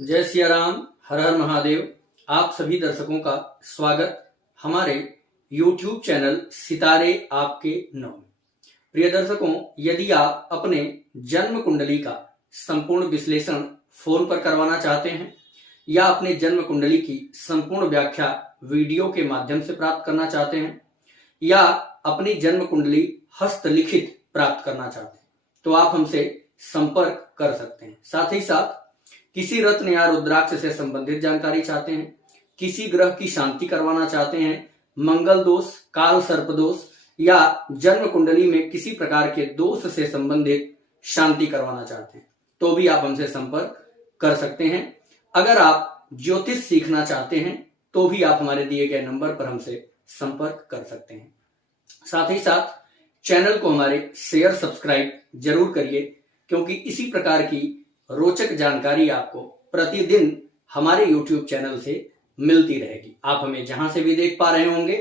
जय सिया राम, हर हर महादेव। आप सभी दर्शकों का स्वागत हमारे YouTube चैनल सितारे आपके नाम में। प्रिय दर्शकों, यदि आप अपने जन्म कुंडली का संपूर्ण विश्लेषण फोन पर करवाना चाहते हैं या अपने जन्म कुंडली की संपूर्ण व्याख्या वीडियो के माध्यम से प्राप्त करना चाहते हैं या अपनी जन्म कुंडली हस्तलिखित प्राप्त करना चाहते हैं तो आप हमसे संपर्क कर सकते हैं। साथ ही साथ किसी रत्न या रुद्राक्ष से संबंधित जानकारी चाहते हैं, किसी ग्रह की शांति करवाना चाहते हैं, मंगल दोष, काल सर्प दोष या जन्म कुंडली में किसी प्रकार के दोष से संबंधित शांति करवाना चाहते हैं तो भी आप हमसे संपर्क कर सकते हैं। अगर आप ज्योतिष सीखना चाहते हैं तो भी आप हमारे दिए गए नंबर पर हमसे संपर्क कर सकते हैं। साथ ही साथ चैनल को हमारे शेयर सब्सक्राइब जरूर करिए, क्योंकि इसी प्रकार की रोचक जानकारी आपको प्रतिदिन हमारे YouTube चैनल से मिलती रहेगी। आप हमें जहां से भी देख पा रहे होंगे,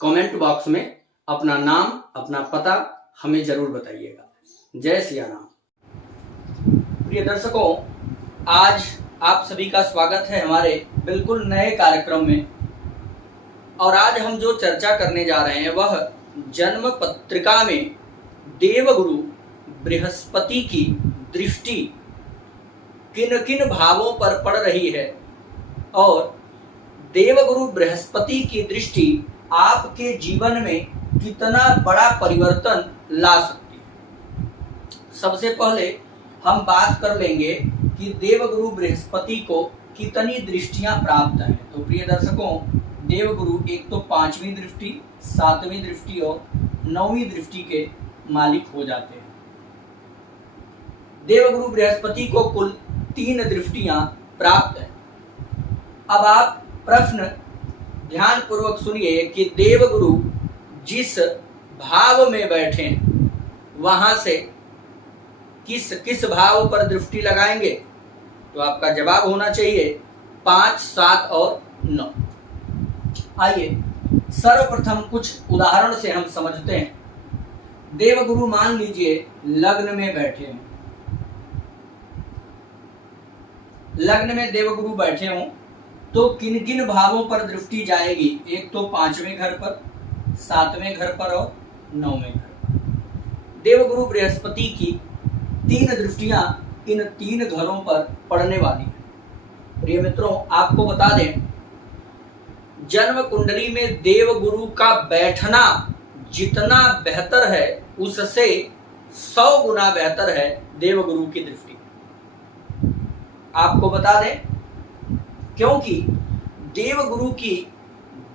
कमेंट बॉक्स में अपना नाम, अपना पता हमें जरूर बताइएगा। जय सिया राम। प्रिय दर्शकों, आज आप सभी का स्वागत है हमारे बिल्कुल नए कार्यक्रम में। और आज हम जो चर्चा करने जा रहे हैं वह जन्म पत्रिका में देवगुरु बृहस्पति की दृष्टि किन किन भावों पर पड़ रही है और देवगुरु बृहस्पति की दृष्टि आपके जीवन में कितना बड़ा परिवर्तन ला सकती है। सबसे पहले हम बात कर लेंगे कि देवगुरु बृहस्पति को कितनी दृष्टियां प्राप्त हैं। तो प्रिय दर्शकों, देवगुरु एक तो 5वीं दृष्टि, 7वीं दृष्टि और 9वीं दृष्टि के मालिक हो जाते हैं। देवगुरु बृहस्पति को कुल 3 दृष्टियां प्राप्त है। अब आप प्रश्न ध्यान पूर्वक सुनिए कि देवगुरु जिस भाव में बैठे हैं वहां से किस किस भाव पर दृष्टि लगाएंगे, तो आपका जवाब होना चाहिए 5, 7 और 9। आइए सर्वप्रथम कुछ उदाहरण से हम समझते हैं। देवगुरु मान लीजिए लग्न में बैठे हैं, लग्न में देवगुरु बैठे हों तो किन किन भावों पर दृष्टि जाएगी। एक तो 5वें घर पर, 7वें घर पर और 9वें घर पर। देवगुरु बृहस्पति की 3 दृष्टियां इन 3 घरों पर पड़ने वाली है। प्रिय मित्रों, आपको बता दें, जन्म कुंडली में देवगुरु का बैठना जितना बेहतर है उससे 100 गुना बेहतर है देवगुरु की दृष्टि। आपको बता दें, क्योंकि देवगुरु की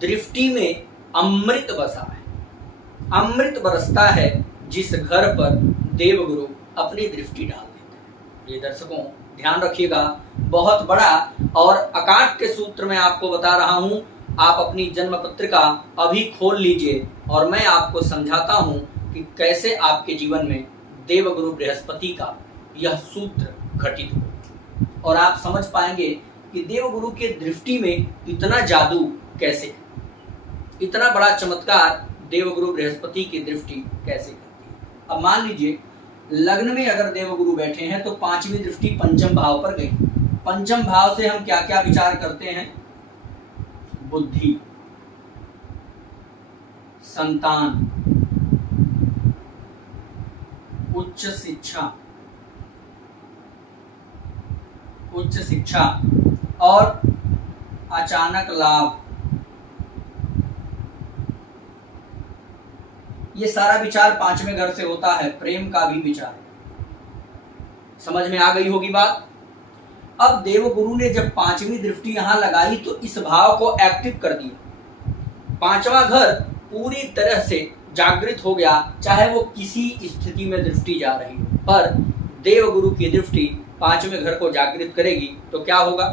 दृष्टि में अमृत बसा है, अमृत बरसता है जिस घर पर देवगुरु अपनी दृष्टि डाल देते हैं। ये दर्शकों ध्यान रखिएगा, बहुत बड़ा और अकाट के सूत्र में आपको बता रहा हूं। आप अपनी जन्म पत्रिका अभी खोल लीजिए और मैं आपको समझाता हूं कि कैसे आपके जीवन में देवगुरु बृहस्पति का यह सूत्र घटित हो और आप समझ पाएंगे कि देवगुरु के दृष्टि में इतना जादू कैसे है, इतना बड़ा चमत्कार देवगुरु बृहस्पति की दृष्टि कैसे करती है। अब मान लीजिए लग्न में अगर देवगुरु बैठे हैं तो 5वीं दृष्टि पंचम भाव पर गई। पंचम भाव से हम क्या क्या विचार करते हैं? बुद्धि, संतान, उच्च शिक्षा और अचानक लाभ। ये सारा विचार 5वें घर से होता है। प्रेम का भी विचार। समझ में आ गई होगी बात। अब देवगुरु ने जब 5वीं दृष्टि यहां लगाई तो इस भाव को एक्टिव कर दिया। 5वां घर पूरी तरह से जागृत हो गया, चाहे वो किसी स्थिति में दृष्टि जा रही हो, पर देवगुरु की दृष्टि 5वें घर को जागृत करेगी तो क्या होगा?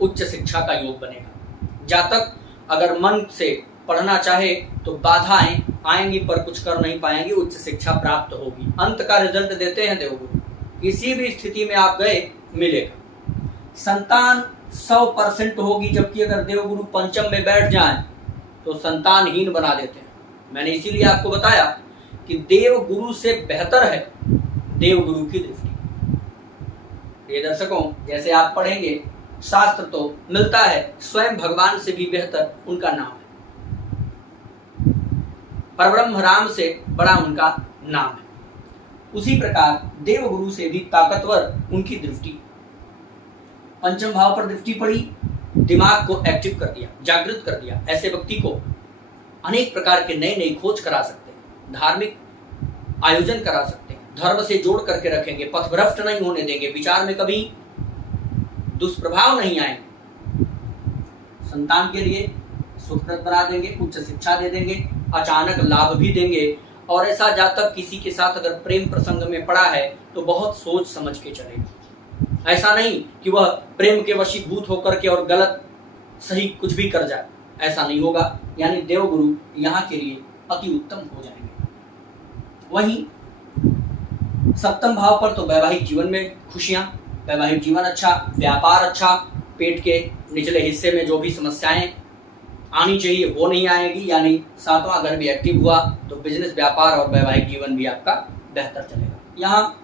उच्च शिक्षा का योग बनेगा। जातक अगर मन से पढ़ना चाहे तो बाधाएं आएंगी पर कुछ कर नहीं पाएंगी, उच्च शिक्षा प्राप्त होगी। अंत का रिजल्ट देते हैं देवगुरु। किसी भी स्थिति में आप गए मिलेगा। संतान 100% होगी, जबकि अगर देवगुरु पंचम में बैठ जाएं तो संतानहीन बना देते हैं। मैंने इसीलिए आपको बताया कि देवगुरु से बेहतर है देवगुरु की दृष्टि। प्रिय दर्शकों, जैसे आप पढ़ेंगे शास्त्र तो मिलता है स्वयं भगवान से भी बेहतर उनका नाम है, परब्रह्म राम से बड़ा उनका नाम है। उसी प्रकार देवगुरु से भी ताकतवर उनकी दृष्टि। पंचम भाव पर दृष्टि पड़ी, दिमाग को एक्टिव कर दिया, जागृत कर दिया। ऐसे व्यक्ति को अनेक प्रकार के नए नए खोज करा सकते हैं, धार्मिक आयोजन करा सकते हैं, धर्म से जोड़ करके रखेंगे, पथभ्रष्ट नहीं होने देंगे, विचार में कभी दुष्प्रभाव नहीं आएंगे, संतान के लिए सुखप्रद बना देंगे, उच्च शिक्षा दे देंगे, अचानक लाभ भी देंगे। और ऐसा जातक किसी के साथ अगर प्रेम प्रसंग में पड़ा है तो बहुत सोच समझ के चलेगा। ऐसा नहीं कि वह प्रेम के वशीभूत होकर के और गलत सही कुछ भी कर जाए, ऐसा नहीं होगा। यानी देवगुरु यहाँ के लिए अति उत्तम हो जाएंगे। वहीं सप्तम भाव पर तो वैवाहिक जीवन में खुशियां, वैवाहिक जीवन अच्छा, व्यापार अच्छा, पेट के निचले हिस्से में जो भी समस्याएं आनी चाहिए वो नहीं आएगी। यानी सातवां घर भी एक्टिव हुआ तो बिजनेस, व्यापार और वैवाहिक जीवन भी आपका बेहतर चलेगा। यहाँ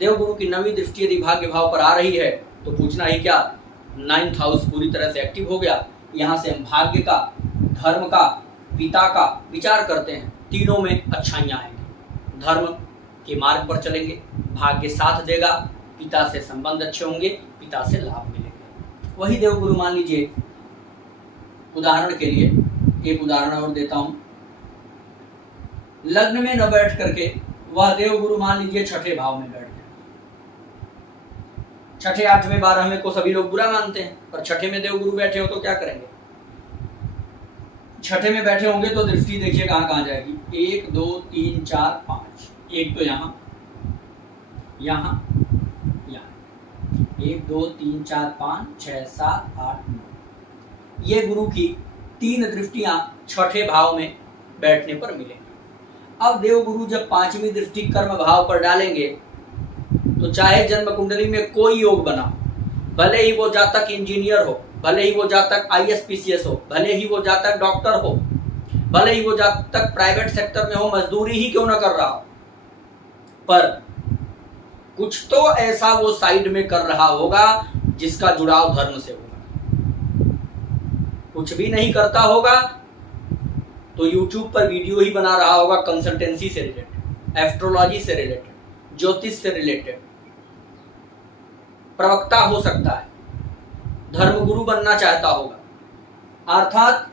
देवगुरु की नवीं दृष्टि यदि भाग्य भाव पर आ रही है तो पूछना ही क्या, 9th हाउस पूरी तरह से एक्टिव हो गया। यहाँ से हम भाग्य का, धर्म का, पिता का विचार करते हैं, तीनों में अच्छाइयाँ आएंगी। धर्म के मार्ग पर चलेंगे, भाग्य साथ देगा, पिता से संबंध अच्छे होंगे, पिता से लाभ मिलेंगे। वही देवगुरु मान लीजिए, उदाहरण के लिए एक उदाहरण और देता हूं, लग्न में न बैठ करके वह देवगुरु मान लीजिए छठे भाव में बैठ गए। छठे, 8वें, 12वें को सभी लोग बुरा मानते हैं, पर छठे में देवगुरु बैठे हो तो क्या करेंगे? छठे में बैठे होंगे तो दृष्टि देखिए कहां कहां जाएगी, 1 2 3 4 5। एक तो यहाँ, 1 2 3 4 5 6 7 8 9, ये गुरु की 3 दृष्टियां छठे भाव में बैठने पर मिलेंगी। अब देवगुरु जब 5वीं दृष्टि कर्म भाव पर डालेंगे तो चाहे जन्म कुंडली में कोई योग बना, भले ही वो जातक इंजीनियर हो, भले ही वो जातक ISPCS हो, भले ही वो जातक डॉक्टर हो, भले ही वो जातक प्राइवेट सेक्टर में हो, मजदूरी ही क्यों न कर रहा हो, पर कुछ तो ऐसा वो साइड में कर रहा होगा जिसका जुड़ाव धर्म से होगा। कुछ भी नहीं करता होगा तो YouTube पर वीडियो ही बना रहा होगा कंसल्टेंसी से रिलेटेड, एस्ट्रोलॉजी से रिलेटेड, ज्योतिष से रिलेटेड, प्रवक्ता हो सकता है, धर्मगुरु बनना चाहता होगा। अर्थात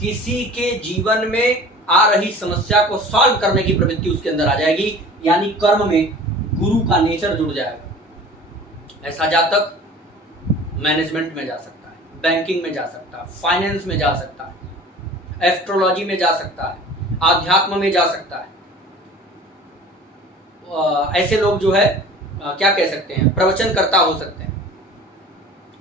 किसी के जीवन में आ रही समस्या को सॉल्व करने की प्रवृत्ति उसके अंदर आ जाएगी, यानी कर्म में गुरु का नेचर जुड़ जाएगा। ऐसा जातक मैनेजमेंट में जा सकता है, बैंकिंग में जा सकता है, फाइनेंस में जा सकता है, एस्ट्रोलॉजी में जा सकता है, आध्यात्म में जा सकता है। ऐसे लोग जो है क्या कह सकते हैं, प्रवचनकर्ता हो सकते हैं,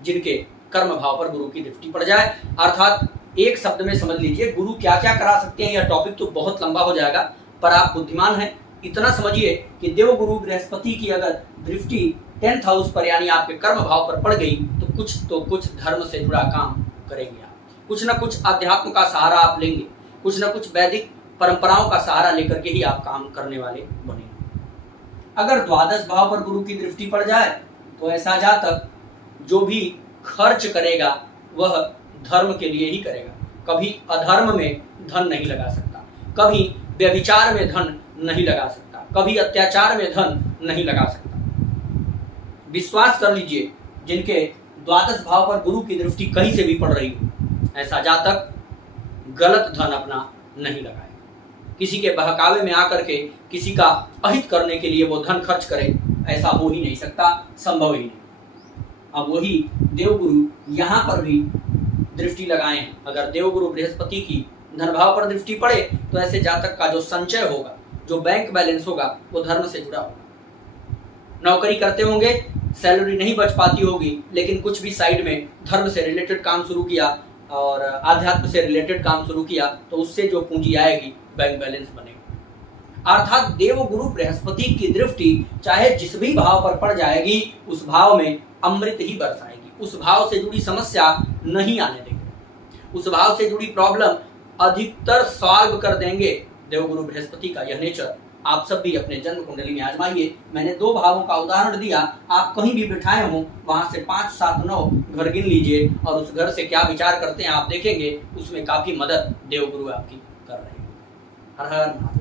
जिनके कर्म भाव पर गुरु की दृष्टि पड़ जाए। अर्थात एक शब्द में समझ लीजिए गुरु क्या क्या करा सकते हैं। यह टॉपिक तो बहुत लंबा हो जाएगा, पर आप बुद्धिमान हैं, इतना समझिए कि देवगुरु बृहस्पति की अगर दृष्टि 10th हाउस पर यानी आपके कर्म भाव पर पड़ गई तो कुछ धर्म से जुड़ा काम करेंगे आप, कुछ ना कुछ अध्यात्म का सहारा आप लेंगे, कुछ ना कुछ वैदिक परंपराओं का सहारा लेकर के ही आप काम करने वाले बनेंगे। अगर द्वादश भाव पर गुरु की दृष्टि पड़ जाए तो ऐसा जातक जो भी खर्च करेगा वह धर्म के लिए ही करेगा, कभी अधर्म में धन नहीं लगा सकता, कभी व्यभिचार में धन नहीं लगा सकता, कभी अत्याचार में धन नहीं लगा सकता। विश्वास कर लीजिए, जिनके द्वादश भाव पर गुरु की दृष्टि कहीं से भी पड़ रही हो, ऐसा जातक गलत धन अपना नहीं लगाए, किसी के बहकावे में आकर के किसी का अहित करने के लिए वो धन खर्च करे, ऐसा हो ही नहीं सकता, संभव ही नहीं। अब वही देवगुरु यहाँ पर भी दृष्टि लगाए हैं। अगर देवगुरु बृहस्पति की धन भाव पर दृष्टि पड़े तो ऐसे जातक का जो संचय होगा, जो बैंक बैलेंस होगा, वो धर्म से जुड़ा होगा। नौकरी करते होंगे, सैलरी नहीं बच पाती होगी, लेकिन कुछ भी साइड में धर्म से रिलेटेड काम शुरू किया और आध्यात्म से रिलेटेड काम शुरू किया तो उससे जो पूंजी आएगी बैंक बैलेंस बनेगा। अर्थात देवगुरु बृहस्पति की दृष्टि चाहे जिस भी भाव पर पड़ जाएगी उस भाव में अमृत ही बरसाएगी, उस भाव से जुड़ी समस्या नहीं आने देंगे, उस भाव से जुड़ी प्रॉब्लम अधिकतर सॉल्व कर देंगे। देवगुरु बृहस्पति का यह नेचर आप सब भी अपने जन्म कुंडली में आजमाइए। मैंने 2 भावों का उदाहरण दिया, आप कहीं भी बिठाए हो वहां से 5, 7, 9 घर गिन लीजिए और उस घर से क्या विचार करते हैं आप देखेंगे, उसमें काफी मदद देवगुरु आपकी कर रहे हैं। हर हर महादेव।